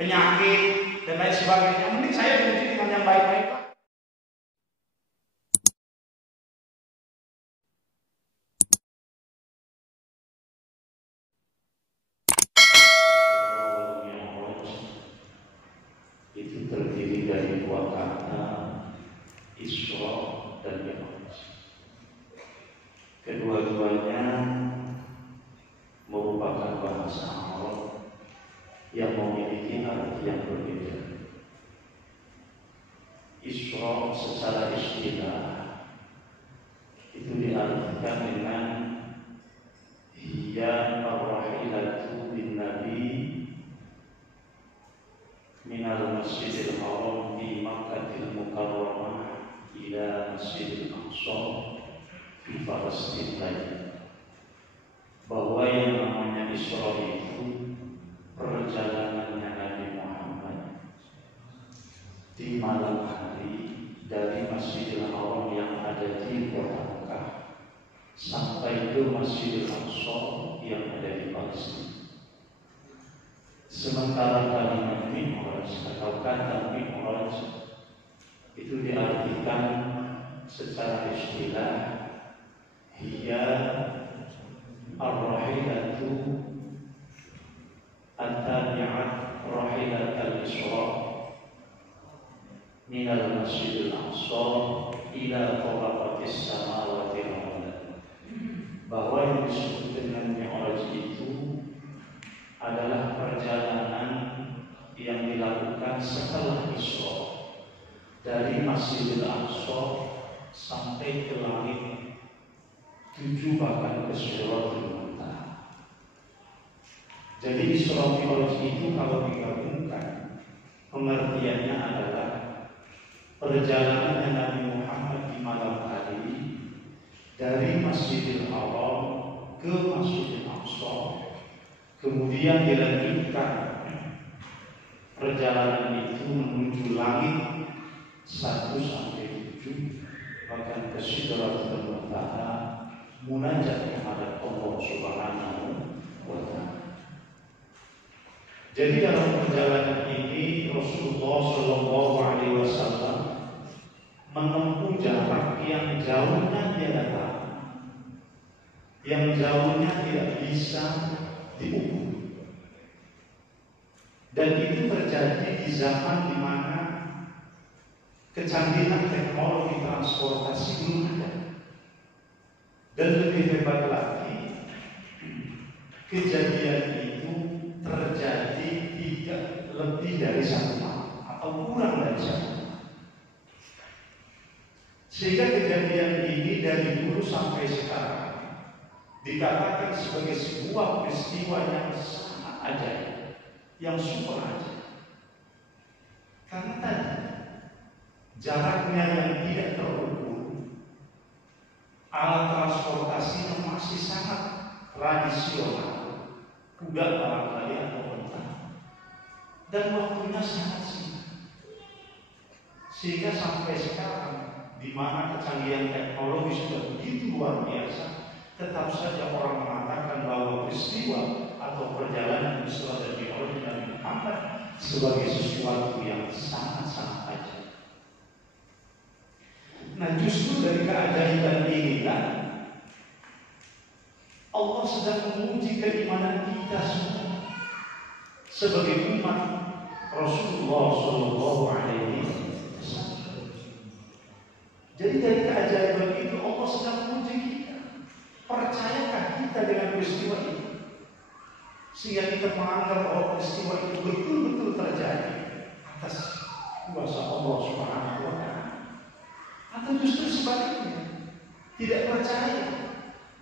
penyakit dan lain sebagainya. Mending saya diuji dengan yang baik-baik. Itu terdiri dari dua kata, Isra dan Mi'raj. Kedua-duanya merupakan bahasa Arab yang memiliki arti yang berbeda. Isra secara istilah itu diartikan dengan hiya ar-rahilatu bin nabi minal masjidil haram di Makkahil Mukarramah ila masjidil aqsa di Palestina lain. Bahwa yang namanya Isra itu perjalanannya Nabi Muhammad di malam hari dari Masjidil Haram yang ada di kota Mekah sampai ke Masjidil Aqsa yang ada di Palestina. Sementara kalimat Mi'raj atau kata Mi'raj itu diartikan secara istilah hiya ar-rahilatu at-tabi'at rahilat al-Isra minal masjidil aqsa ila tabaqatis samawati wal-ardh. Bahwa yang disebut dengan Mi'raj itu adalah perjalanan yang dilakukan setelah Isra dari Masjidil Aqsa sampai ke langit 7 bahkan ke Siratul Muntaha. Jadi Isra Mi'raj itu kalau digabungkan pengertiannya adalah perjalanan Nabi Muhammad di malam hari dari Masjidil Haram ke Masjidil Aqsa, kemudian dilanjutkan perjalanan itu menuju langit 1 sampai 7 bahkan ke Sidratul Muntaha, munajat kepada Allah Subhanahu wa Ta'ala. Jadi dalam perjalanan ini Rasulullah Shallallahu Alaihi Wasallam menempuh jarak yang jauhnya tiada tahu, yang jauhnya tidak bisa diukur. Dan itu terjadi di zaman di mana kecanggihan teknologi transportasi belum ada. Dan lebih hebat lagi, kejadian itu terjadi tidak lebih dari 1 malam atau kurang dari 1 malam. Sehingga kejadian ini dari dulu sampai sekarang dikatakan sebagai sebuah peristiwa yang sangat ajaib, yang super ajaib. Karena tadi jaraknya yang tidak terukur, alat transportasinya masih sangat tradisional, kuda barangkali atau unta, dan waktunya sangat singkat. Sehingga sampai sekarang, di mana kecanggihan teknologi sudah begitu luar biasa, tetap saja orang mengatakan bahwa peristiwa atau perjalanan Isra dan Mi'raj Nabi Muhammad sebagai sesuatu yang sangat-sangat ajaib. Nah, justru dari keajaiban inilah Allah sedang menguji keimanan kita semua sebagai umat Rasulullah Shallallahu Alaihi Wasallam. Jadi dari keajaiban itu Allah sedang menguji kita. Percayakah kita dengan peristiwa ini? Sehingga kita menganggap bahwa peristiwa itu betul-betul terjadi atas kuasa Allah Subhanahu wa Ta'ala. Atau justru sebaliknya, tidak percaya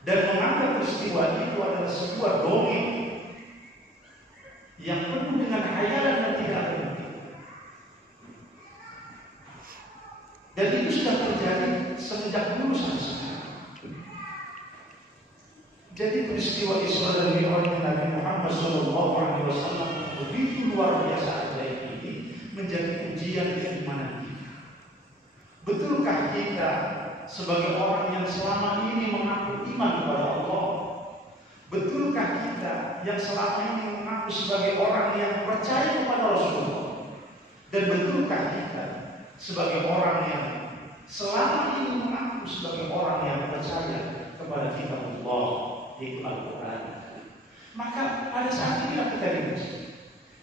dan menganggap peristiwa itu adalah sebuah dongeng yang penuh dengan khayalan dan tidak berarti. Dan itu sudah terjadi semenjak dulu sampai sekarang. Jadi peristiwa Isra dan Mi'raj Nabi Muhammad SAW begitu luar biasa ajaib ini menjadi ujian keimanan kita. Betulkah kita sebagai orang yang selama ini mengaku iman kepada Allah? Betulkah kita yang selama ini mengaku mengaku sebagai orang yang percaya kepada Rasulullah? Dan betulkah kita sebagai orang yang selama ini mengaku sebagai orang yang percaya kepada kitabullah, yaitu Al-Quran? Maka pada saat inilah kita diuji.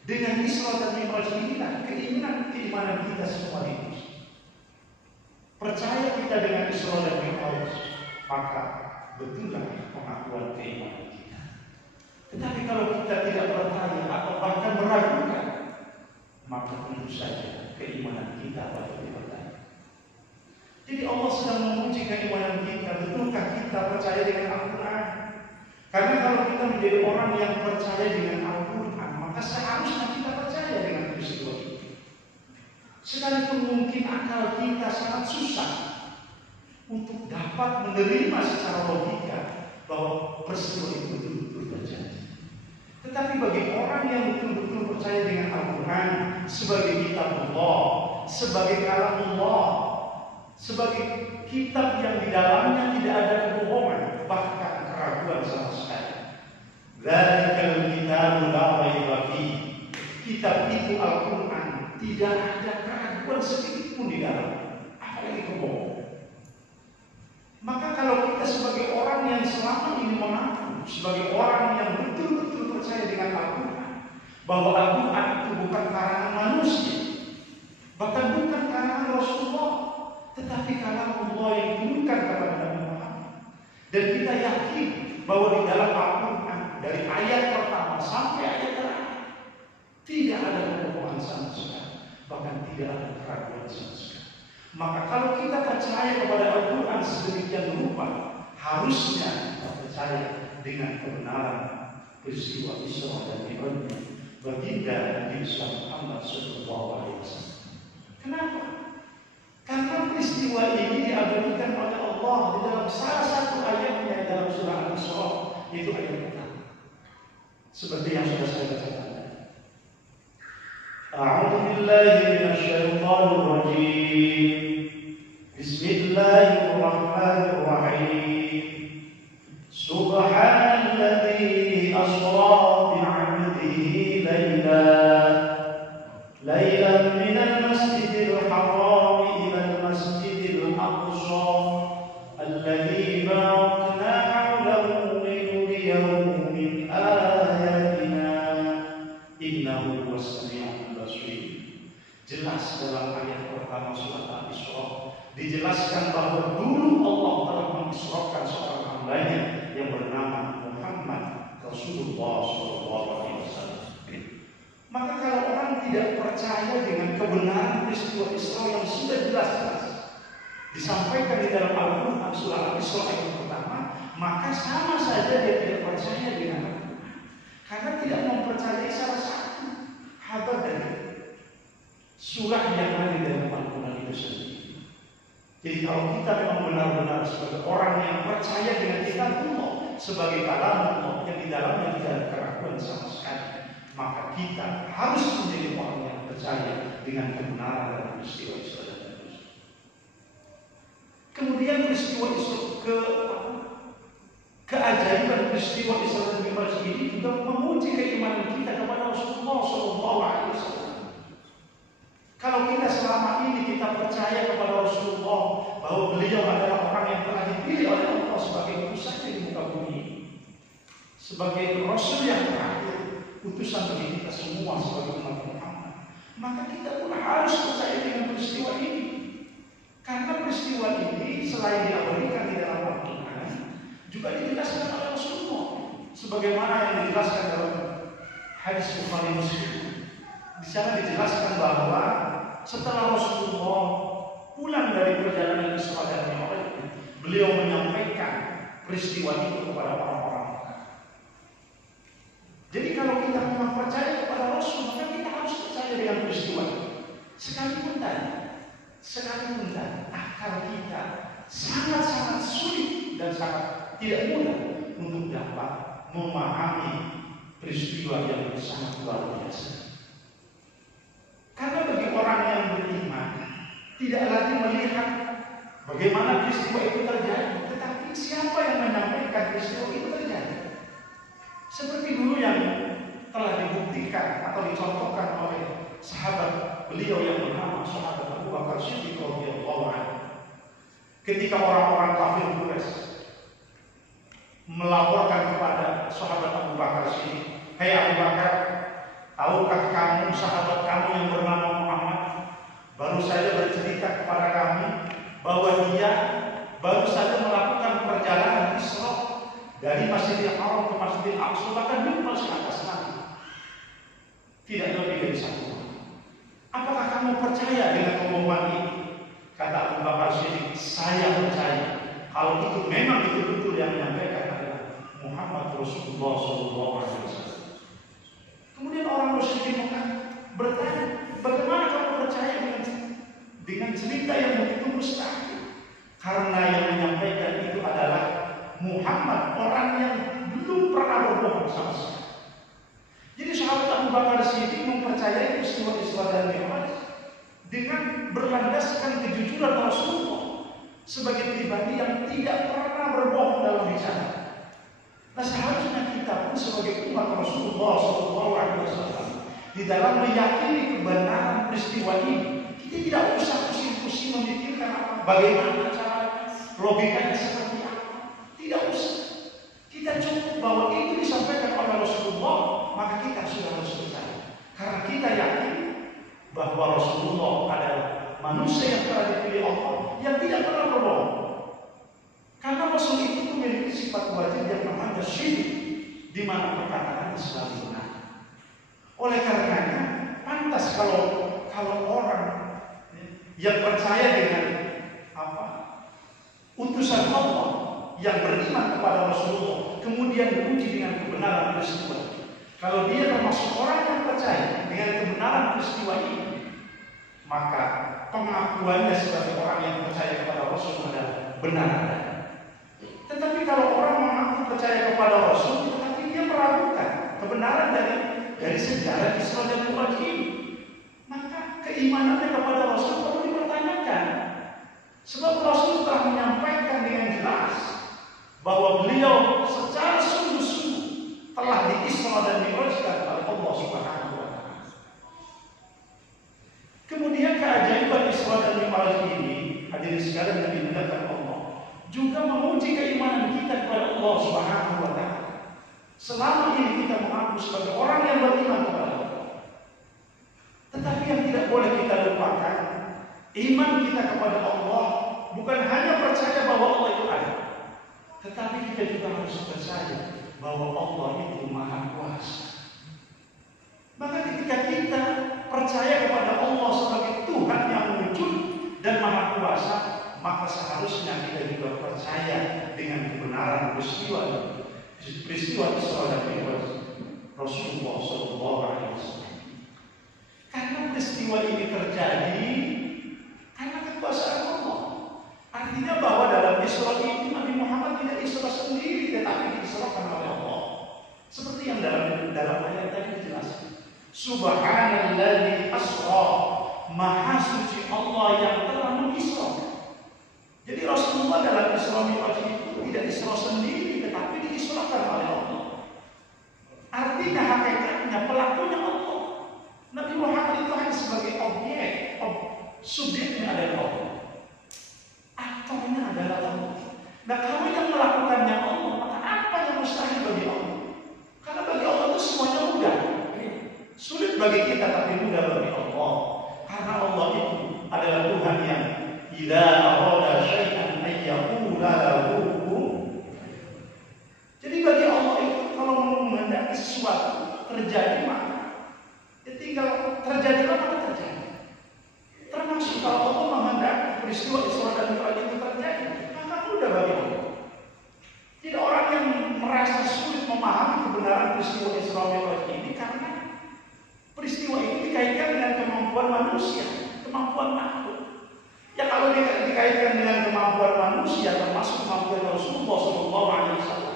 Dengan Isra dan Mi'raj inilah keimanan kita semua diuji. Percaya kita dengan Isra dan Mi'raj, maka betullah pengakuan keimanan kita. Tetapi kalau kita tidak percaya atau bahkan meragukan, maka tentu saja keimanan kita patut dipertanyakan. Jadi Allah sedang menguji keimanan kita. Betulkah kita percaya dengan Al-Quran? Karena kalau kita menjadi orang yang percaya dengan Al-Quran, maka seharusnya kita percaya dengan peristiwa itu. Sekalipun mungkin akal kita sangat susah untuk dapat menerima secara logika bahwa peristiwa itu betul-betul terjadi. Tetapi bagi orang yang betul-betul percaya dengan Al-Quran sebagai kitabullah, sebagai kalamullah, sebagai kitab yang di dalamnya tidak ada kebohongan, bahkan keraguan sama sekali. Dzalikal kitabul la raiba fihi. Kitab itu Al-Quran, tidak ada keraguan sedikit pun di dalamnya, apalagi kebohongan. Maka kalau kita sebagai orang yang selama ini mengaku sebagai orang yang betul-betul percaya dengan Al-Quran, bahwa Al-Quran itu bukan karangan manusia, bahkan bukan karangan Rasulullah, tetapi kalamullah yang diturunkan kepada Nabi Muhammad, dan kita yakin bahwa di dalam Al-Quran dari ayat pertama sampai ayat terakhir tidak ada kebohongan sama sekali, bahkan tidak ada keraguan sama sekali. Maka kalau kita percaya kepada Al-Quran sedemikian rupa, harusnya kita percaya dengan kebenaran peristiwa Isra dan Mi'raj baginda Nabi Muhammad SAW. Kenapa? Karena peristiwa ini diabadikan oleh Allah di dalam salah satu ayatnya dalam surah Al-Isra, yaitu ayat pertama. Seperti yang sudah saya bacakan. A'udzu billahi minasyaitonir rajim. Bismillahirrahmanirrahim. Subhanalladzi asra bi'abdihi laylan minal masjidil haram ilal masjidil aqsa alladzi barakna 'alahu linuriyahu min ayatina innahu huwas sami'ul basir. Jelas dalam ayat pertama surat Al-Isra dijelaskan bahwa dulu Allah telah mengisrakan seorang hambanya yang bernama Muhammad Rasulullah SAW. Maka kalau orang tidak percaya dengan kebenaran peristiwa Isra yang sudah jelas-jelas disampaikan di dalam Al-Quran surah Al-Isra ayat pertama, maka sama saja dia tidak percaya dengan Al-Quran, karena tidak mempercayai salah satu habar dari surah yang ada di dalam Al-Quran itu sendiri. Jadi kalau kita memang benar-benar sebagai orang yang percaya dengan kitabullah sebagai kalamullah yang di dalamnya tidak ada keraguan sama sekali, maka kita harus menjadi orang yang percaya dengan kebenaran dalam peristiwa Isra dan Mi'raj. Kemudian peristiwa Isra keajaiban peristiwa Isra dan Mi'raj ini juga menguji keimanan kita kepada Rasulullah SAW. Kalau kita selama ini kita percaya kepada Rasulullah bahwa beliau adalah orang yang telah dipilih oleh Allah sebagai utusannya di muka bumi, sebagai Rasul yang terakhir, utusan bagi kita semua sebagai umat Muhammad, maka kita pun harus percaya dengan peristiwa ini. Karena peristiwa ini selain diabadikan di dalam Al-Quran, juga dijelaskan oleh Rasulullah, sebagaimana yang dijelaskan dalam hadis Bukhari Muslim. Di sana dijelaskan bahwa setelah Rasulullah pulang dari perjalanan Isra dan Mi'raj, beliau menyampaikan peristiwa itu kepada orang-orang. Jadi kalau kita memang percaya kepada Rasul, maka kita harus percaya dengan peristiwa itu. Sekalipun akal kita sangat-sangat sulit dan sangat tidak mudah untuk dapat memahami peristiwa yang sangat luar biasa. Karena bagi orang yang beriman tidak lagi melihat bagaimana peristiwa itu terjadi, tetapi siapa yang menyampaikan peristiwa itu terjadi. Seperti dulu yang telah dibuktikan atau dicontohkan oleh sahabat beliau yang bernama sahabat Abu Bakar Siddiq radhiyallahu anhu. Ketika orang-orang kafir Quraisy melaporkan kepada sahabat Abu Bakar Siddiq, "Hai Abu Bakar, tahukah kamu sahabat kamu yang bernama Muhammad baru saja bercerita kepada kami bahwa dia baru saja melakukan perjalanan Isra dari Masjidil Haram ke Masjidil Aqsa, bahkan di masih atas Nabi. Tidak lebih dari 1 tahun. Apakah kamu percaya dengan pengumuman ini?" Kata Abu Bakar Siddiq, "Saya percaya. Kalau itu memang betul-betul yang menyampaikan adalah Muhammad Rasulullah SAW." Kemudian orang musyrikin Mekah bertanya, "Bagaimana kamu percaya dengan cerita yang begitu mustahil?" Karena yang menyampaikan itu adalah Muhammad, orang yang belum pernah berbohong sama sekali. Jadi sahabat Abu Bakar Siddiq mempercayai peristiwa Isra dan Mi'raj dengan berlandaskan kejujuran Rasulullah sebagai pribadi yang tidak pernah berbohong dalam bicara. Nah, seharusnya kita pun sebagai umat Rasulullah SAW di dalam meyakini kebenaran peristiwa ini, kita tidak usah pusing-pusing memikirkan bagaimana caranya, logikanya seperti apa. Tidak usah. Kita cukup bahwa itu disampaikan oleh Rasulullah, maka kita sudah harus percaya. Karena kita yakin bahwa Rasulullah adalah manusia yang telah dipilih Allah, yang tidak pernah berbohong. Karena Rasul itu memiliki sifat wajib yang namanya syirik, di mana perkataannya selalu benar. Oleh karenanya, pantas kalau orang yang percaya dengan utusan Allah, yang beriman kepada Rasulullah, kemudian diuji dengan kebenaran peristiwa. Kalau dia termasuk orang yang percaya dengan kebenaran peristiwa ini, maka pengakuannya sebagai orang yang percaya kepada Rasul adalah benar. Tetapi kalau orang mengaku percaya kepada Rasul, tetapi dia meragukan kebenaran dari sejarah Isra dan Mi'raj ini, maka keimanannya kepada Rasul perlu dipertanyakan. Sebab Rasul telah menyampaikan dengan jelas bahwa beliau secara sungguh-sungguh telah di-Isra dan Mi'rajkan oleh Allah Subhanahu wa Ta'ala. Kemudian keajaiban Isra dan Mi'raj ini, hadirin sekalian yang dimuliakan Allah, juga menguji keimanan kita kepada Allah Subhanahu wa Ta'ala. Selama ini kita mengaku sebagai orang yang beriman kepada Allah. Tetapi yang tidak boleh kita lupakan, iman kita kepada Allah bukan hanya percaya bahwa Allah itu ada, tetapi kita juga harus percaya bahwa Allah itu Maha Kuasa. Maka ketika kita percaya kepada Allah sebagai Tuhan yang wujud dan Maha Kuasa, maka seharusnya kita juga percaya dengan kebenaran peristiwa Isra dan Mi'raj Rasulullah SAW. Karena peristiwa ini terjadi karena kekuasaan Allah. Artinya bahwa dalam Isra ini Nabi Muhammad tidak Isra sendiri, tetapi diisrakan oleh Allah. Seperti yang dalam ayat tadi dijelaskan. Subhanalladzi asra, Maha suci Allah yang telah mengisra. Jadi Rasulullah dalam Isra Mi'raj itu tidak Isra sendiri, tetapi diisrakan oleh Allah. Artinya hakikatnya pelakunya Allah. Nabi Muhammad itu hanya sebagai objek, subjeknya adalah Allah. Aktornya adalah Allah. Nah, kalau yang melakukannya Allah, maka apa yang mustahil bagi Allah? Karena bagi Allah itu semuanya mudah. Sulit bagi kita, tapi mudah bagi Allah. Karena Allah itu adalah Tuhan yang idza arada syai'an ayyaqula lahu. Jadi bagi Allah itu kalau menghendaki sesuatu terjadi, maka tinggal terjadilah maka terjadi. Termasuk kalau Allah menghendaki peristiwa Isra dan Mi'raj itu terjadi, maka mudah bagi Allah. Tidak orang yang merasa sulit memahami kebenaran peristiwa Isra Mi'raj ini karena peristiwa ini dikaitkan dengan kemampuan manusia, kemampuan makhluk. Ya kalau dikaitkan dengan kemampuan manusia, termasuk kemampuan Rasulullah SAW,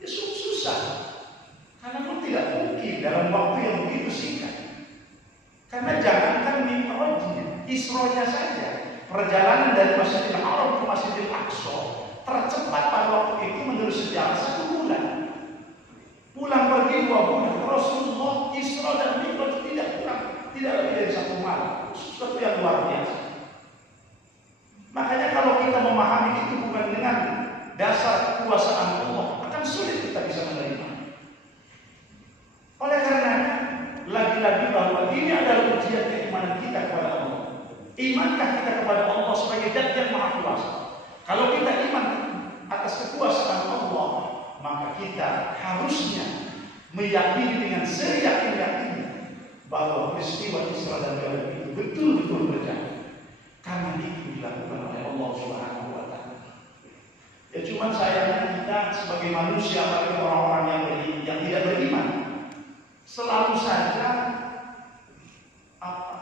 ya susah. Karena pun tidak mungkin dalam waktu yang begitu singkat. Karena jangankan Mi'rajnya, Isra-nya saja, perjalanan dari Masjidil Haram ke Masjidil Aqsa tercepat pada waktu itu menurut sejarah 1 bulan. Pulang pergi 2 bulan. Rasulullah sekali lagi bahwa ini adalah ujian keimanan kita kepada Allah. Imankah kita kepada Allah sebagai Zat yang Maha Kuasa? Kalau kita iman atas kekuasaan Allah, maka kita harusnya meyakini dengan seyakin-yakinnya bahwa peristiwa Isra dan Mi'raj itu betul-betul terjadi, karena itu dilakukan oleh Allah Subhanahu wa Ta'ala. Ya cuma sayangnya kita sebagai manusia, apalagi orang-orang yang tidak beriman, selalu saja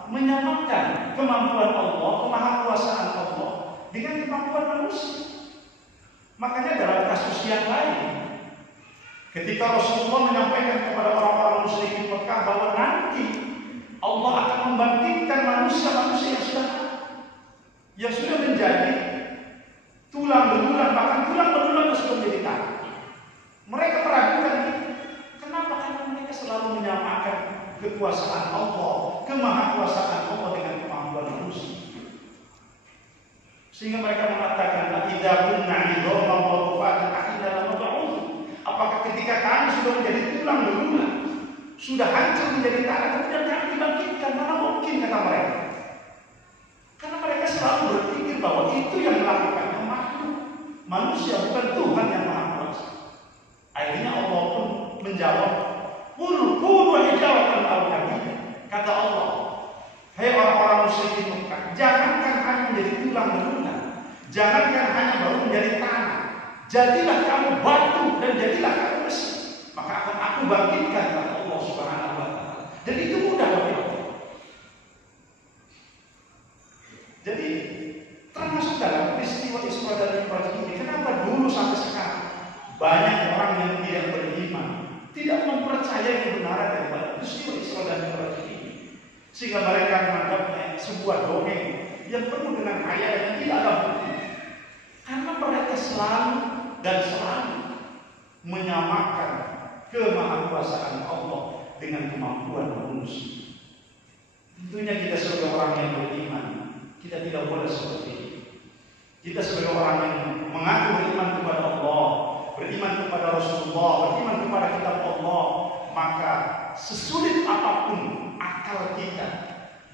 menyamakan kemampuan Allah, kemahakuasaan Allah dengan kemampuan manusia. Makanya dalam kasus yang lain, ketika Rasulullah menyampaikan kepada orang-orang musyrikin Mekah bahwa nanti Allah akan membangkitkan manusia-manusia yang sudah menjadi tulang belulang, bahkan tulang belulang yang sudah menjadi tanah. Mereka meragukan itu. Kenapa? Karena mereka selalu menyamakan kekuasaan Allah, kemahakuasaan Allah dengan kemampuan manusia. Sehingga mereka mengatakan, "Idza kunna 'idhaman wa rufatan ahinna lamab'uts." Apakah ketika kami sudah menjadi tulang belulang, sudah hancur menjadi tanah, kemudian kami dibangkitkan? Mana mungkin, kata mereka. Karena mereka selalu berpikir bahwa itu yang melakukannya makhluk, manusia, bukan Tuhan yang Maha Kuasa. Akhirnya Allah pun menjawab, "Qul kunu hijaratan aw hadida." Kata Allah, "Hai orang-orang musyrikin Mekah, jangankan hanya menjadi tulang belulang, jangankan hanya baru menjadi tanah, jadilah kamu batu dan jadilah kamu besi, maka akan aku bangkitkan," kata Allah Subhanahu wa Ta'ala. Dan itu mudah bagi Allah. Jadi termasuk dalam peristiwa Isra dan Mi'raj ini, kenapa dulu sampai sekarang banyak orang yang tidak beriman, tidak mempercayai kebenaran daripada peristiwa Isra dan Mi'raj ini, sehingga mereka menganggapnya sebuah dongeng yang penuh dengan khayal yang tidak ada bukti. Karena mereka selalu menyamakan kemahakuasaan Allah dengan kemampuan manusia. Tentunya kita sebagai orang yang beriman, kita tidak boleh seperti ini. Kita sebagai orang yang mengaku beriman kepada Allah, beriman kepada Rasulullah, beriman kepada kitab Allah, maka sesulit apapun akal kita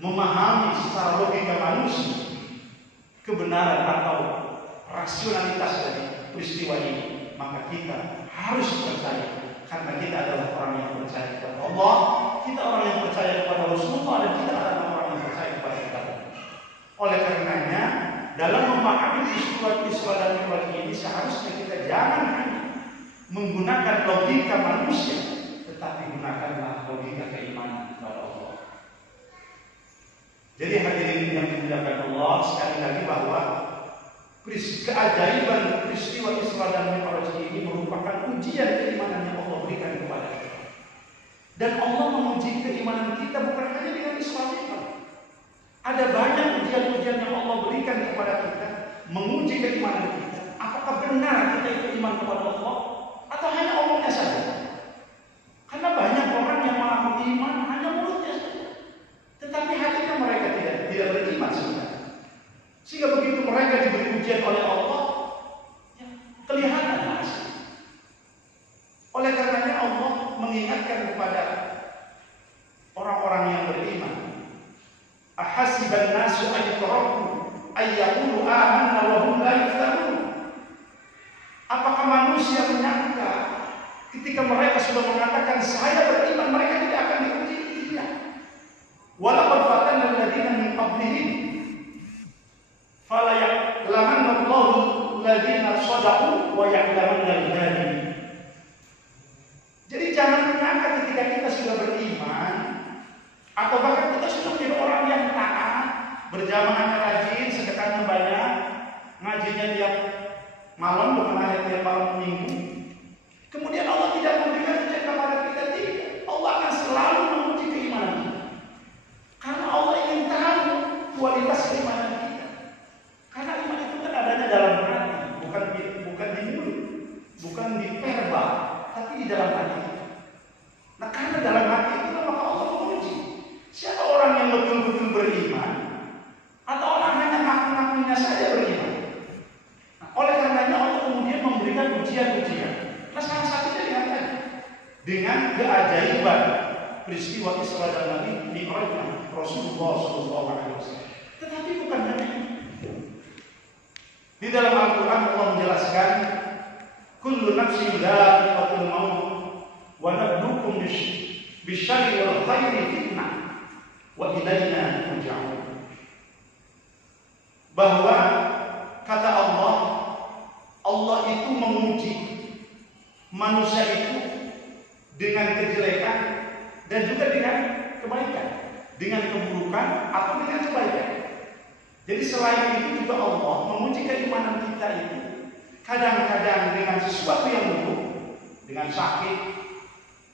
memahami secara logika manusia kebenaran atau rasionalitas dari peristiwa ini, maka kita harus percaya, karena kita adalah orang yang percaya kepada Allah, kita orang yang percaya kepada Rasulullah, dan kita adalah orang yang percaya kepada kitab. Oleh karenanya, dalam memahami peristiwa Isra dan Mi'raj ini, seharusnya kita jangan hanya menggunakan logika manusia, tetapi gunakanlah logika keimanan kepada Allah. Jadi hadirin yang dimuliakan Allah, sekali lagi bahwa keajaiban peristiwa Isra dan Mi'raj ini merupakan ujian keimanan yang Allah berikan kepada kita. Dan Allah menguji keimanan kita bukan hanya dengan Isra dan Mi'raj. Ada banyak ujian-ujian yang Allah berikan kepada kita, menguji keimanan kita. Apakah benar kita itu iman kepada Allah, atau hanya omongnya saja? Karena banyak orang yang mengaku iman hanya mulutnya saja, tetapi hatinya mereka tidak beriman sebenarnya. Sehingga begitu mereka diberi ujian oleh Allah, ya, kelihatan hasil. Oleh karenanya Allah mengingatkan kepada orang-orang yang beriman, "Ahasiban nasu an yutraku ay yaqulu amanna wa hum la yuftanun." Apakah manusia menyangka ketika mereka sudah mengatakan saya beriman, mereka tidak akan diuji? Tidak. Walaqad fatanna alladziina min qablihim fala ya'lamanna Allahu alladziina shadaqu wa ya'lamanna al-kadhibin. Jadi jangan menyangka ketika kita sudah beriman, atau bahkan kita sudah menjadi orang yang taat, berjamaahnya rajin, sedekahnya banyak, ngajinya tiap malam, bukan hanya tiap malam minggu, kemudian Allah tidak memberikan ujian kepada kita. Tidak. Allah akan selalu menguji keimanan kita, karena Allah ingin tahu kualitas keimanan kita. Karena iman itu kan adanya dalam hati, bukan di mulut, bukan di verbal, tapi di dalam hati. Nah, karena dalam hati itu maka Allah menguji siapa orang yang betul-betul beriman, atau orang hanya ngaku-ngakunya saja beriman. Nah, oleh karenanya Allah kemudian memberikan ujian-ujian. Nah, salah satunya lihat tadi, peristiwa Isra dan Mi'rajnya Rasulullah SAW. Tetapi bukan hanya itu. Di dalam Al-Quran Allah menjelaskan, kullu nafsin dha'iqatul maut wa nabluukum bisyarri wal khairi fitnah wa ilaina turja'un. Bahwa kata Allah, Allah itu menguji manusia itu dengan kejelekan dan juga dengan kebaikan, dengan keburukan atau dengan kebaikan. Jadi selain itu juga Allah menguji keimanan kita itu kadang-kadang dengan sesuatu yang buruk, dengan sakit,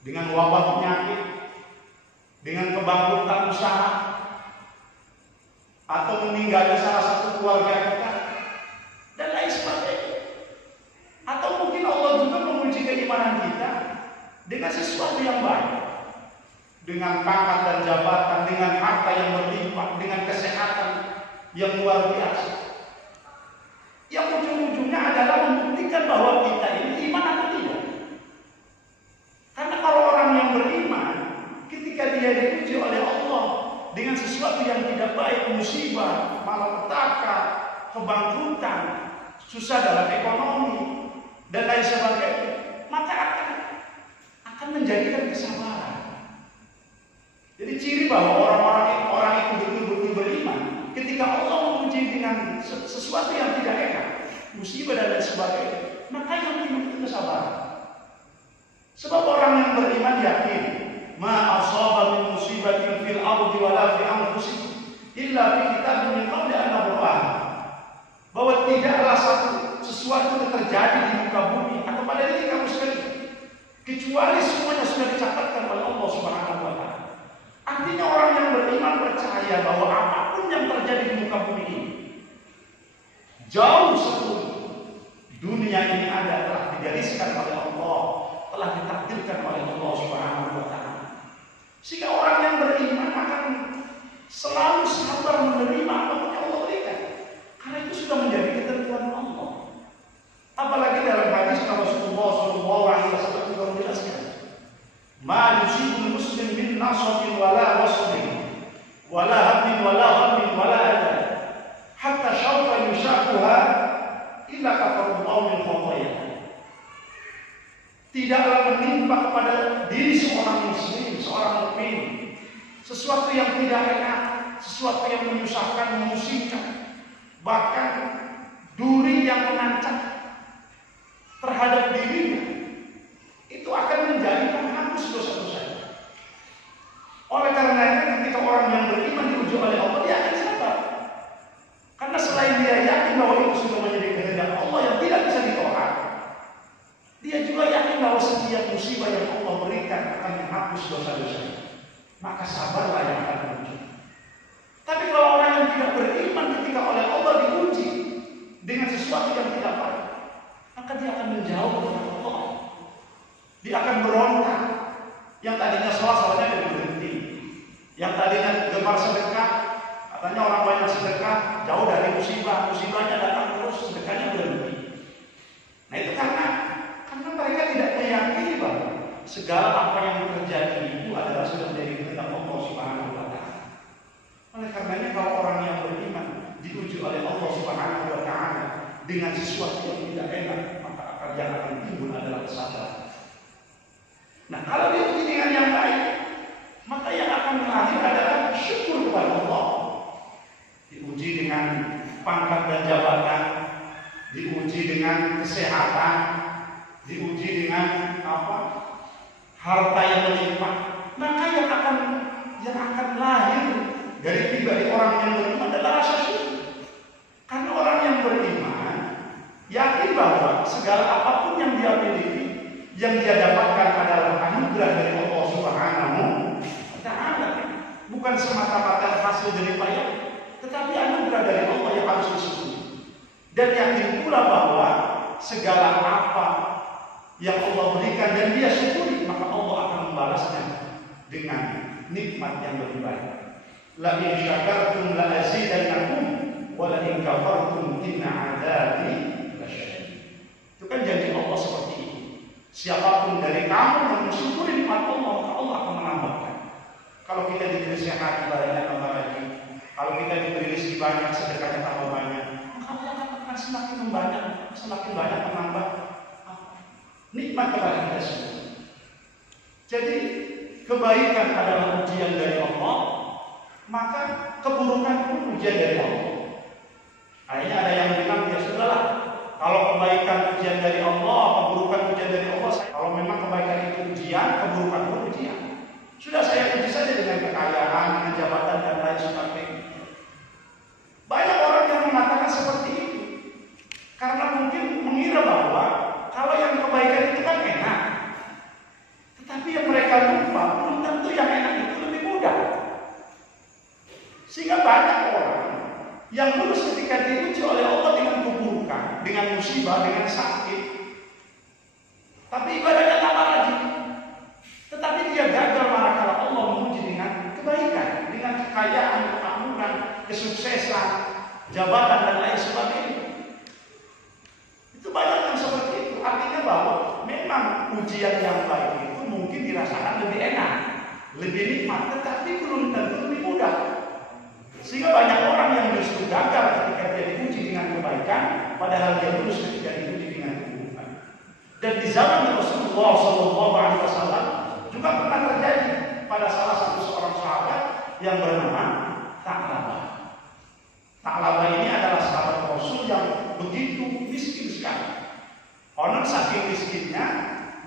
dengan wabah penyakit, dengan kebangkrutan usaha, atau meninggalnya salah satu keluarga kita, dan lain sebagainya. Atau mungkin Allah juga menguji keimanan kita dengan sesuatu yang baik, dengan pangkat dan jabatan, dengan harta yang berlimpah, dengan kesehatan yang luar biasa. Yang ujung-ujungnya adalah membuktikan bahwa kita ini iman atau tidak. Karena kalau orang yang beriman, ketika dia diuji oleh Allah dengan sesuatu yang tidak baik, musibah, malapetaka, kebangkrutan, susah dalam ekonomi, dan lain sebagainya, maka akan menjadikan kesabaran. Jadi ciri bahwa orang itu betul-betul beriman, ketika Allah menguji dengan sesuatu yang tidak enak, musibah dan lain sebagainya, maka yang timbul itu kesabaran. Sebab orang yang beriman yakin, ma asaba min musibatin fil ardi wala fi anfusikum illa fi kitabin min qabli an nabraha. Bahwa tidaklah sesuatu yang terjadi di muka bumi atau pada diri kamu sekalian kecuali semuanya sudah dicatatkan oleh Allah Subhanahu wa taala. Artinya orang yang beriman percaya bahwa apapun yang terjadi di muka bumi ini, jauh sebelum dunia ini ada, telah digariskan oleh Allah, telah ditakdirkan oleh Allah Subhanahu wa taala. Sehingga orang yang beriman akan selalu sabar menerima apapun yang Allah berikan, karena itu sudah menjadi ketentuan Allah. Apalagi dalam hadis Rasulullah SAW juga menjelaskan, ma yusibul muslim min nasabin wala wasbin wala hammin wala ghammin wala adha hatta syauqa yushaquha illa kafarallahu min khatayah. Tidaklah menimpa kepada diri seorang muslim, seorang mukmin, sesuatu yang tidak enak, sesuatu yang menyusahkan, memusingkan, bahkan duri yang menancap terhadap dirinya, itu akan menjadi penghapus dosa-dosanya. Oleh karenanya ketika orang yang beriman diuji oleh Allah, dia akan sabar. Karena selain dia yakin bahwa itu sudah menjadi kehendak Allah yang tidak bisa ditolak, dia juga yakin bahwa setiap musibah yang Allah berikan akan menghapus dosa-dosanya. Maka sabarlah yang akan muncul. Tapi kalau orang yang tidak beriman ketika oleh Allah diuji dengan sesuatu yang tidak baik, maka dia akan menjauh dari Allah. Dia akan berontak. Yang tadinya sholat-sholatnya dia berhenti. Yang tadinya gemar sedekah, katanya orang banyak sedekah, jauh dari musibah, musibahnya datang terus, sedekahnya berhenti. Nah itu karena mereka tidak meyakini bahwa segala apa yang terjadi itu adalah sudah menjadi kehendak Allah Subhanahu wa taala. Oleh karenanya kalau orang yang beriman diuji oleh Allah Subhanahu wa taala dengan sesuatu yang tidak enak, maka yang akan timbul adalah kesabaran. Nah, kalau diuji dengan yang baik, maka yang akan lahir adalah syukur kepada Allah. Diuji dengan pangkat dan jabatan, diuji dengan kesehatan, diuji dengan harta yang berlimpah. Maka yang akan lahir dari pribadi orang yang beriman adalah rasa syukur. Karena orang yang beriman yakin bahwa segala apapun yang dia miliki, yang dia dapatkan adalah anugerah dari Allah Subhanahu wa taala, bukan semata-mata hasil dari payah, tetapi anugerah dari Allah yang harus disyukuri. Dan yakin pula bahwa segala apa yang Allah berikan dan dia syukuri, maka Allah akan membalasnya dengan nikmat yang lebih baik. La in syakartum la azidannakum wa la in kafartum inna 'adzabi lasyadid. Itu kan janji Allah seperti ini. Siapapun dari kamu yang mensyukuri nikmat Allah, maka Allah akan menambahkan. sehat, ibadahnya tambah lagi. Kalau kita diberi rezeki banyak, sedekahnya tambah banyak, maka Allah akan semakin membanyak, semakin banyak menambah nikmat kepada kita semua. Jadi kebaikan adalah ujian dari Allah, maka keburukan pun ujian dari Allah. Akhirnya ada yang bilang, ya sudahlah, kalau kebaikan ujian dari Allah, keburukan ujian dari Allah. Kalau memang kebaikan itu ujian, keburukan pun ujian. Sudah saya uji saja dengan kekayaan, dengan jabatan dan lain sebagainya. Banyak orang yang mengatakan seperti itu karena mungkin mengira bahwa kalau yang kebaikan itu kan enak. Tetapi yang mereka lupa, belum tentu yang enak itu lebih mudah. Sehingga banyak orang yang lulus ketika diuji oleh Allah dengan keburukan, dengan musibah, dengan sakit, tapi ibadahnya tambah rajin. Tetapi dia gagal manakala Allah menguji dengan kebaikan, dengan kekayaan, kemakmuran, kesuksesan, jabatan dan lain sebagainya. Itu banyak yang seperti itu. Artinya bahwa memang ujian yang baik itu mungkin dirasakan lebih enak, lebih nikmat, tetapi belum tentu lebih mudah. Sehingga banyak orang yang justru gagal ketika dia diuji dengan kebaikan, padahal dia lulus ketika diuji dengan keburukan. Dan di zaman Rasulullah SAW juga pernah terjadi pada salah satu seorang sahabat yang bernama Tha'labah. Tha'labah ini adalah sahabat Rasul yang begitu miskin sekali. Konon saking miskinnya,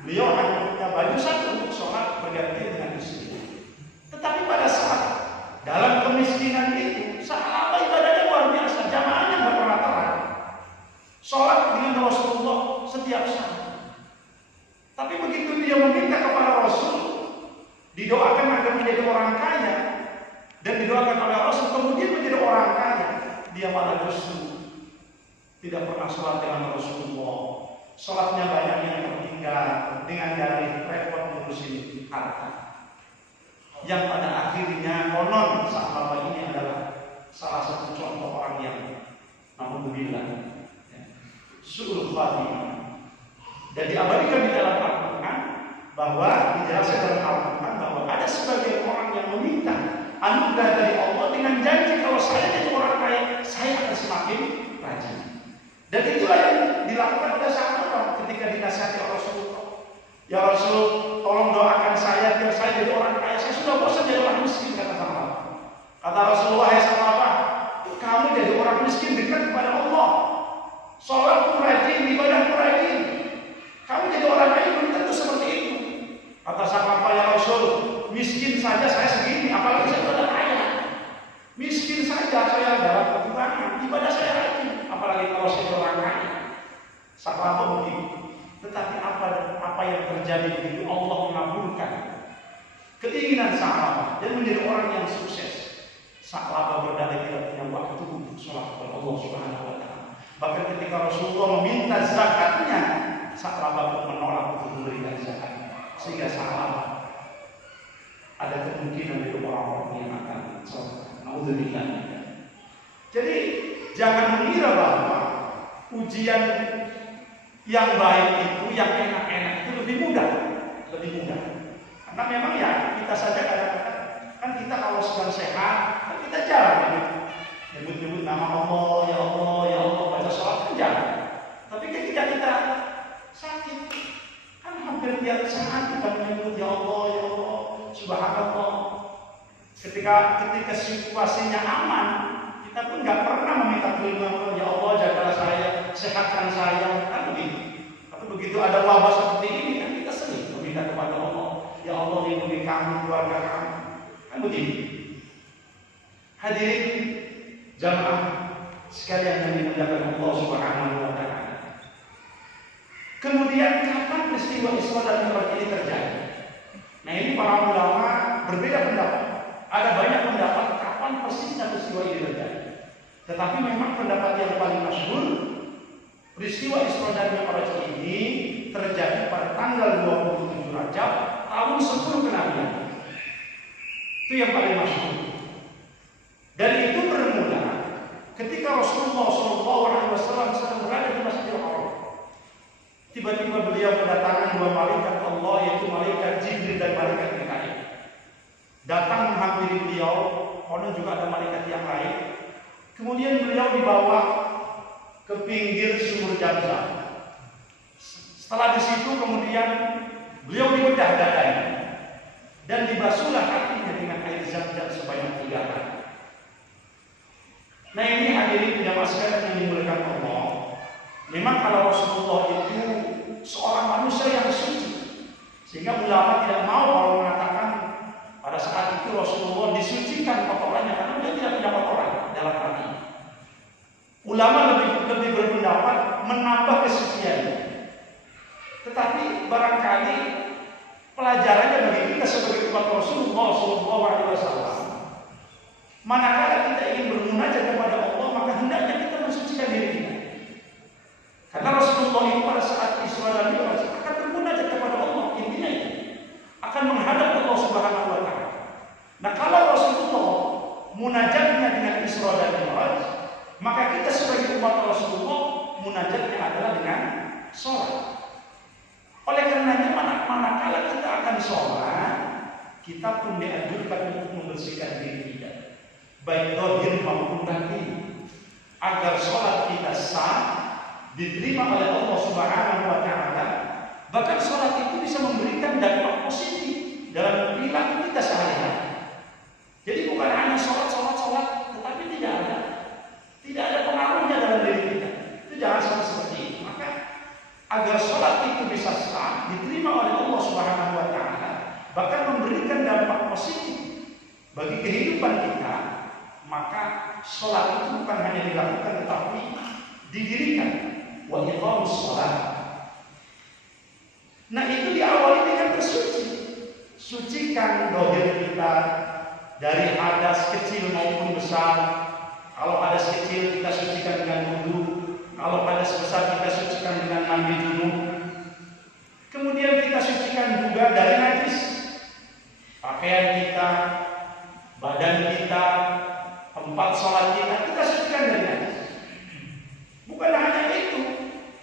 beliau hanya punya baju satu untuk sholat berganti dengan istrinya. Tetapi pada saat dalam kemiskinan itu, sahabat ibadahnya luar biasa, jamaahnya nggak pernah telat. Sholat dengan Rasulullah setiap saat. Tapi begitu dia meminta kepada Rasul, didoakan agar menjadi orang kaya, dan didoakan oleh Rasul kemudian menjadi orang kaya, dia malah justru tidak pernah sholat dengan Rasulullah. Sholatnya banyak yang tertinggal dengan dalih repot ngurusin harta. Yang pada akhirnya konon sahabat ini adalah salah satu contoh orang yang naudzubillah su'ul khatimah. Dan diabadikan di dalam Al-Quran bahwa dijelaskan dalam Al-Quran bahwa ada sebagian orang yang meminta anugerah dari Allah dengan janji kalau saya jadi orang kaya, saya akan semakin rajin. Dan itulah yang dilakukan oleh sahabat ketika dinasihati oleh Rasulullah. Ya Rasul, tolong doakan saya biar saya jadi orang kaya. Saya sudah bosan jadi orang miskin, kata sahabat. Kata Rasulullah, ya sahabat, kamu jadi orang miskin dekat kepada Allah. Sholat pun rajin, ibadah pun rajin. Kamu jadi orang kaya belum tentu seperti itu. Kata sahabat, ya Rasul, miskin saja saya segini, apalagi saya sudah kaya. Miskin saja saya dalam kekurangan, ibadah saya rajin, apalagi kalau saya orang kaya. Sahabat begitu. Tetapi apa yang terjadi begitu Allah mengabulkan keinginan sahabat dan menjadi orang yang sukses. Sahabat berdalih tidak punya waktu untuk sholat kepada Allah Subhanahu Wa Taala. Bahkan ketika Rasulullah meminta zakatnya, sahabat pun menolak untuk memberikan zakat. Sehingga sahabat ada kemungkinan dari orang-orang yang akan sholat. Naudzubillah. Jadi jangan mengira bahwa ujian yang baik itu, yang enak-enak itu lebih mudah. Karena memang ya kita saja kadang-kadang kan kita kalau sedang sehat, kan kita jalan nyebut-nyebut nama Allah, ya Allah, ya Allah, baca sholat kan jalan. Tapi ketika kita sakit, kan hampir tiap saat kita menyebut ya Allah, ya Allah, subhanallah. Ketika situasinya aman, kita pun nggak pernah meminta perlindungan, ya Allah jagalah saya, sehatkan saya, kan begitu. Tapi begitu ada wabah seperti ini, kan kita sering meminta kepada Allah, ya Allah lindungi kami, keluarga kami, kan begitu. Hadirin jamaah sekalian yang dimuliakan Allah Subhanahu Wa Taala. Kemudian kapan peristiwa Isra dan Mi'raj ini terjadi? Nah ini para ulama berbeda pendapat. Ada banyak pendapat kapan persisnya peristiwa ini terjadi. Tetapi memang pendapat yang paling masyhur, peristiwa Isra dan Mi'raj ini terjadi pada tanggal 27 Rajab tahun 10 kenabian. Itu yang paling masyhur. Dan itu bermula ketika Rasulullah SAW sedang berada di Masjidil Haram. Tiba-tiba beliau kedatangan dua malaikat Allah, yaitu malaikat Jibril dan malaikat Mikail. Datang menghampiri beliau konon juga ada malaikat yang lain. Kemudian beliau dibawa ke pinggir sumur Zam-Zam. Setelah di situ kemudian beliau dibedah dadanya dan dibasuhlah hatinya dengan air Zam-Zam sebanyak 3 kali. Nah ini hadirin jamaah sekalian yang dimuliakan Allah. Memang kalau Rasulullah itu seorang manusia yang suci, sehingga ulama tidak mau kalau mengatakan pada saat itu Rasulullah disucikan kotorannya karena dia tidak punya kotoran dalam hati. Ulama lebih berpendapat menambah kesuciannya. Tetapi barangkali pelajarannya bagi kita sebagai umat Rasulullah SAW, manakala kita ingin bermunajat kepada Allah, maka hendaknya kita mensucikan diri kita. Karena Rasulullah itu pada saat Isra dan Mi'raj akan bermunajat kepada Allah, intinya itu akan menghadap Allah Subhanahu wa Ta'ala. Nah, kalau Rasulullah munajatnya dengan Isra dan Mi'raj, maka kita sebagai umat Rasulullah munajatnya adalah dengan sholat. Oleh karenanya manakala kita akan sholat, kita pun dianjurkan untuk membersihkan diri kita, baik zahir maupun batin, agar sholat kita sah, diterima oleh Allah Subhanahu wa Ta'ala. Bahkan sholat itu bisa memberikan dampak positif dalam perilaku kita sehari-hari. Jadi bukan hanya sholat, tetapi tidak ada pengaruhnya dalam diri kita. Itu jangan sampai seperti itu. Maka agar sholat itu bisa sah, diterima oleh Allah Subhanahu wa Ta'ala, bahkan memberikan dampak positif bagi kehidupan kita, maka sholat itu bukan hanya dilakukan tetapi didirikan. Wa iqamus sholat. Nah itu diawali dengan bersuci. Sucikan zahir kita dari hadas kecil maupun besar. Kalau hadas kecil kita sucikan dengan wudu, kalau hadas besar kita sucikan dengan mandi junub. Kemudian kita sucikan juga dari najis. Pakaian kita, badan kita, tempat sholat kita sucikan dari najis. Bukan hanya itu,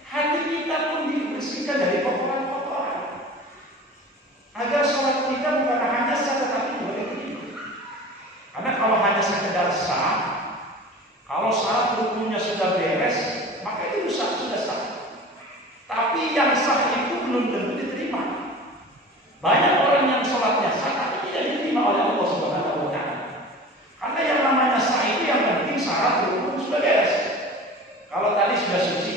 hati kita pun dibersihkan dari kotoran-kotoran. Agar sholat kita bukan hanya sah tetapi juga diterima. Karena kalau hanya sekedar sah, kalau syarat rukunnya sudah beres, maka itu sudah sah. Tapi yang sah itu belum tentu diterima. Banyak orang yang sholatnya sah tapi tidak diterima oleh Allah Subhanahu wa Ta'ala. Karena yang namanya sah itu yang penting syarat rukun sudah beres. Kalau tadi sudah suci.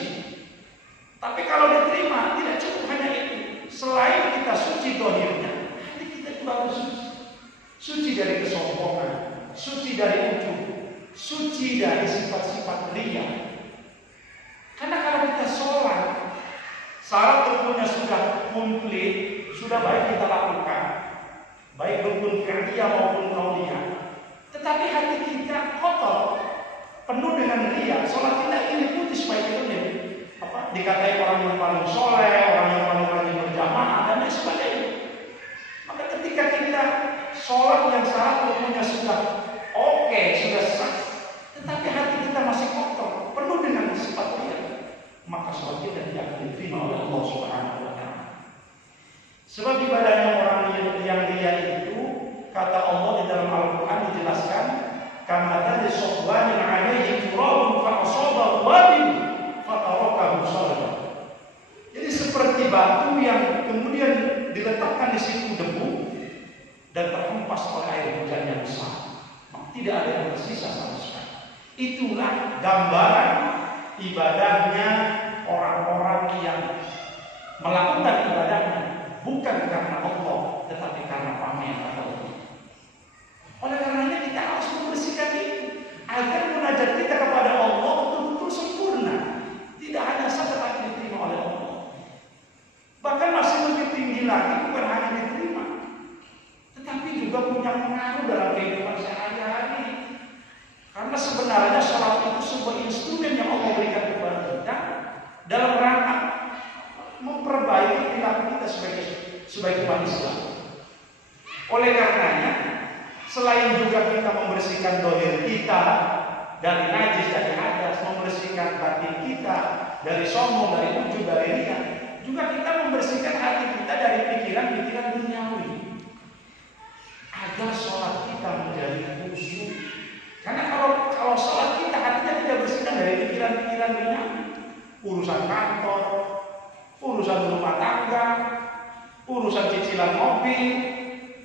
Tapi kalau diterima tidak cukup hanya itu. Selain kita suci zahirnya, hati kita juga harus suci. Suci dari kesombongan, suci dari ujub, suci dari sifat-sifat riya. Karena kalau kita sholat, syarat rukunnya sudah komplit, sudah baik kita lakukan, baik rukun fi'liyah maupun qauliyah. Tetapi hati kita kotor, penuh dengan riya. Sholat kita ini putih supaya kita dikatai orang yang paling soleh, orang yang paling rajin berjamaah dan lain sebagainya. Maka ketika kita sholat yang syarat rukunnya sudah oke, sudah sah, tetapi hati kita masih kotor, penuh dengan sifat riya, maka sholat kita tidak akan diterima oleh Allah Subhanahu wa Ta'ala. Sebab ibadahnya orang yang riya itu, kata Allah di dalam Al-Quran dijelaskan, kama sofwan yang alaihi turabun fa asaba wabil fatarakahu shalban. Jadi seperti batu yang kemudian diletakkan di situ debu dan terhempas oleh air hujan yang besar, maka tidak ada yang tersisa sama sekali. Itulah gambaran ibadahnya orang-orang yang melakukan ibadahnya bukan karena Allah tetapi karena pamer atau oleh karenanya kita harus membersihkan itu agar munajat kita kepada Allah betul-betul sempurna, tidak hanya sah tetapi diterima oleh Allah. Bahkan masih lebih tinggi lagi, bukan hanya diterima tetapi juga punya pengaruh dalam kehidupan sehari-hari. Karena sebenarnya sholat itu sebuah instrumen yang Allah berikan kepada kita dalam rangka memperbaiki perilaku kita sebagai umat Islam. Oleh karenanya, selain juga kita membersihkan zahir kita dari najis, dari hadas, membersihkan batin kita dari sombong, dari ujub, dari riya, juga kita membersihkan hati kita dari pikiran-pikiran duniawi, agar sholat kita menjadi khusyuk, pikiran-pikiran dunia, urusan kantor, urusan rumah tangga, urusan cicilan mobil,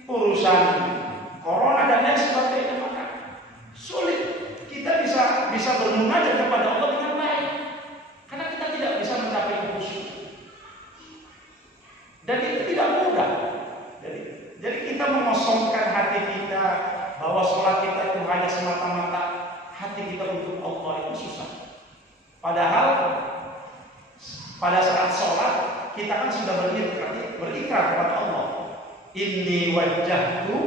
urusan corona dan lain sebagainya. Maka sulit kita bisa bermunajat kepada Allah dengan baik, karena kita tidak bisa mencapai khusyuk. Dan itu tidak mudah. Jadi kita mengosongkan hati kita bahwa sholat kita itu hanya semata-mata hati kita untuk Allah itu susah. Padahal pada saat sholat kita kan sudah berikrar kepada Allah. Inni wajjahtu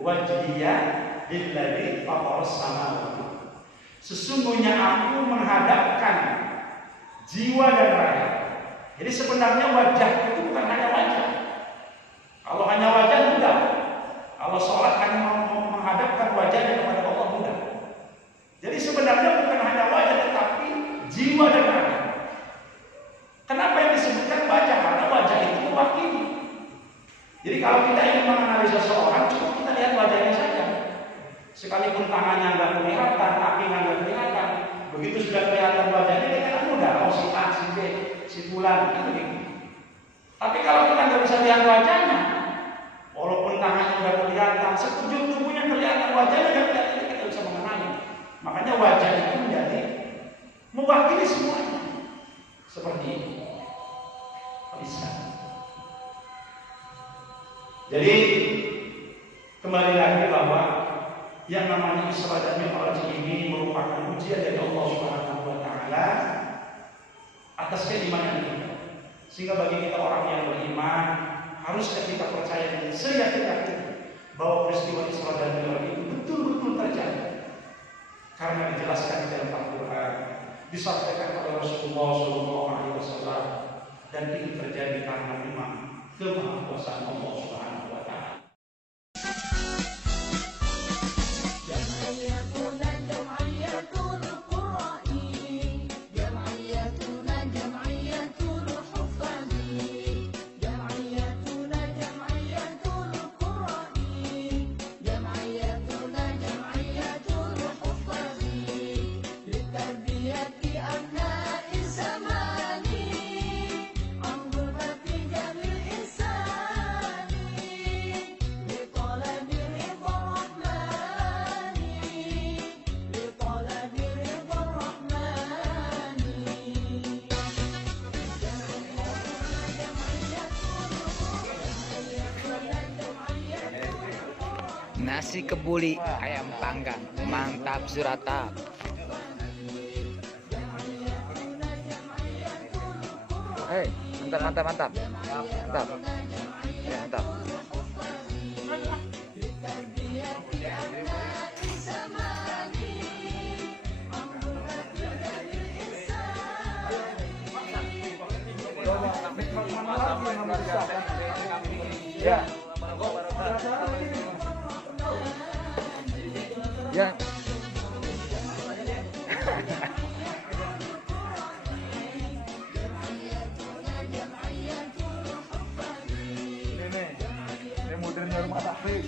wajhiya lilladzi fataras samawati. Sesungguhnya aku menghadapkan jiwa dan raga. Jadi sebenarnya wajah itu bukan hanya wajah. Kalau hanya wajah mudah. Kalau sholat hanya menghadapkan wajahnya kepada Allah mudah. Jadi sebenarnya bukan hanya wajah tetapi jiwa dan raga. Kenapa yang disebutkan wajah? Karena wajah itu mewakili. Jadi kalau kita ingin menganalisa seseorang, cukup kita lihat wajahnya saja. Sekalipun tangannya nggak kelihatan, kakinya nggak kelihatan, begitu sudah kelihatan wajahnya, kita kan mudah. Oh, si A, si B, si Fulan, kan begitu. Tapi kalau kita nggak bisa lihat wajahnya, walaupun tangannya nggak kelihatan, sekujur tubuhnya kelihatan, wajahnya nggak kelihatan, kita bisa mengenali. Makanya wajah itu menjadi mewakili semuanya. Seperti ini. Bisa. Jadi kembali lagi bahwa yang namanya Isra dan Mi'raj ini merupakan ujian dari Allah Subhanahu wa taala atas keimanan kita. Sehingga bagi kita orang yang beriman, haruskah kita percaya dengan seyakin-yakin bahwa peristiwa Isra dan Mi'raj itu betul-betul terjadi. Karena dijelaskan di dalam Al-Qur'an, disampaikan oleh Rasulullah SAW, dan itu terjadi karena memang kemahakuasaan Allah Subhanahu wa taala. Nasi kebuli ayam panggang, mantap suratap. Hei, mantap. Mantap. Ya, mantap. Ya. Ya. Ini modernnya rumah takfir.